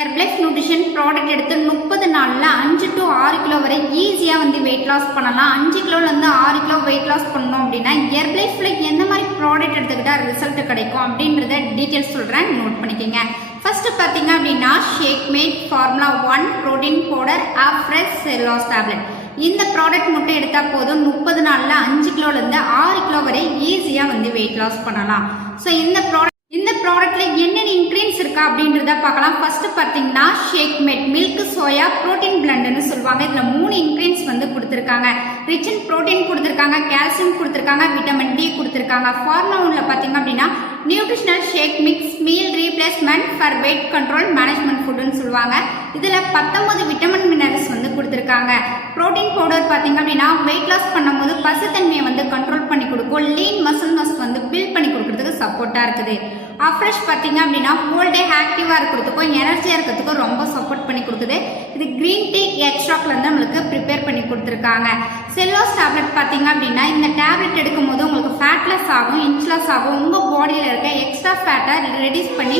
Herbalife nutrition product எடுத்து 30 நாளில் 5 to 6 kilo வரை ஈஸியாக வந்து வெயிட் லாஸ் பண்ணலாம். 5 கிலோலேருந்து 6 கிலோ வெயிட் லாஸ் பண்ணணும் அப்படின்னா ஹெர்ப்லைஃப்ல எந்த மாதிரி ப்ராடக்ட் எடுத்துக்கிட்டால் ரிசல்ட் கிடைக்கும் அப்படின்றத டீட்டெயில்ஸ் சொல்கிறேன், நோட் பண்ணிக்கோங்க. ஃபர்ஸ்ட் பார்த்தீங்க அப்படின்னா Shakemate formula 1 protein powder fresh செல் லாஸ் டேப்லெட். இந்த ப்ராடக்ட் மட்டும் எடுத்தால் போதும் 30 நாளில் 5 கிலோலேருந்து 6 கிலோ வரை ஈஸியாக வந்து வெயிட் லாஸ் பண்ணலாம். ஸோ இந்த ப்ராடக்ட்ல என்னென்ன இன்கிரீடியன்ஸ் இருக்கா அப்படின்றத பார்க்கலாம். ஃபர்ஸ்ட் பார்த்தீங்கன்னா ஷேக்மேட் மில்க் சோயா புரோட்டீன் பிளண்ட்னு சொல்லுவாங்க. இதுல 3 இன்கிரீடியன்ஸ் வந்து கொடுத்துருக்காங்க. ரிச் இன் புரோட்டீன் கொடுத்துருக்காங்க, கால்சியம் கொடுத்துருக்காங்க, விட்டமின் டி கொடுத்துருக்காங்க. ஃபார்முலா 1ல பார்த்தீங்க அப்படின்னா nutritional shake mix meal replacement for weight control management ஃபுட்னு சொல்லுவாங்க. இதுல 19 விட்டமின் மினரல்ஸ் வந்து கொடுத்துருக்காங்க. புரோட்டீன் பவுடர் பார்த்தீங்க அப்படின்னா வெயிட் லாஸ் பண்ணும்போது பசுத்தன்மையை வந்து கண்ட்ரோல் பண்ணி கொடுக்கும். லீன் மசில் மாஸ் வந்து பில்ட் பண்ணி கொடுக்கறதுக்கு சப்போர்ட்டா இருக்குது. அஃப்ரெஷ் பார்த்தீங்க அப்படின்னா ஹோல் டே ஆக்டிவாக இருக்கிறதுக்கும் எனர்ஜியாக இருக்கிறதுக்கும் ரொம்ப சப்போர்ட் பண்ணி கொடுக்குது. இது கிரீன் டீ எக்ஸ்ட்ராக்ட்ல இருந்து நம்மளுக்கு ப்ரிப்பேர் பண்ணி கொடுத்துருக்காங்க. செல்லோஸ் டேப்லெட் பார்த்தீங்க அப்படின்னா இந்த டேப்லெட் எடுக்கும் போது உங்களுக்கு ஃபேட்லெஸ் ஆகும், இன்ச்லெஸ் ஆகும். உங்கள் பாடியில் இருக்க எக்ஸ்ட்ரா ஃபேட்டை ரெடியூஸ் பண்ணி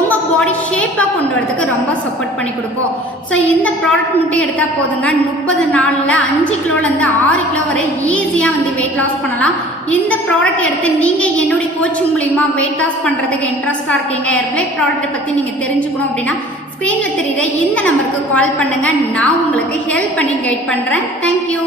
உங்கள் பாடி ஷேப்பாக கொண்டு வரதுக்கு ரொம்ப சப்போர்ட் பண்ணி கொடுக்கும். ஸோ இந்த ப்ராடக்ட் மட்டும் எடுத்தால் போதுங்க 30 நாளில் 5 கிலோலேருந்து 6 கிலோ வரை ஈஸியாக வந்து வெயிட் லாஸ் பண்ணலாம். இந்த ப்ராடக்ட் எடுத்து நீங்கள் என்னுடைய கோச்சிங் மூலிமா வெயிட் லாஸ் பண்ணுறதுக்கு இன்ட்ரெஸ்டாக இருக்கீங்க, ஹெர்ப்லைஃப் ப்ராடக்ட்டை பற்றி நீங்கள் தெரிஞ்சுக்கணும் அப்படின்னா ஸ்க்ரீனில் தெரியுற இந்த நம்பருக்கு கால் பண்ணுங்கள். நான் உங்களுக்கு ஹெல்ப் பண்ணி கைட் பண்ணுறேன். தேங்க்யூ.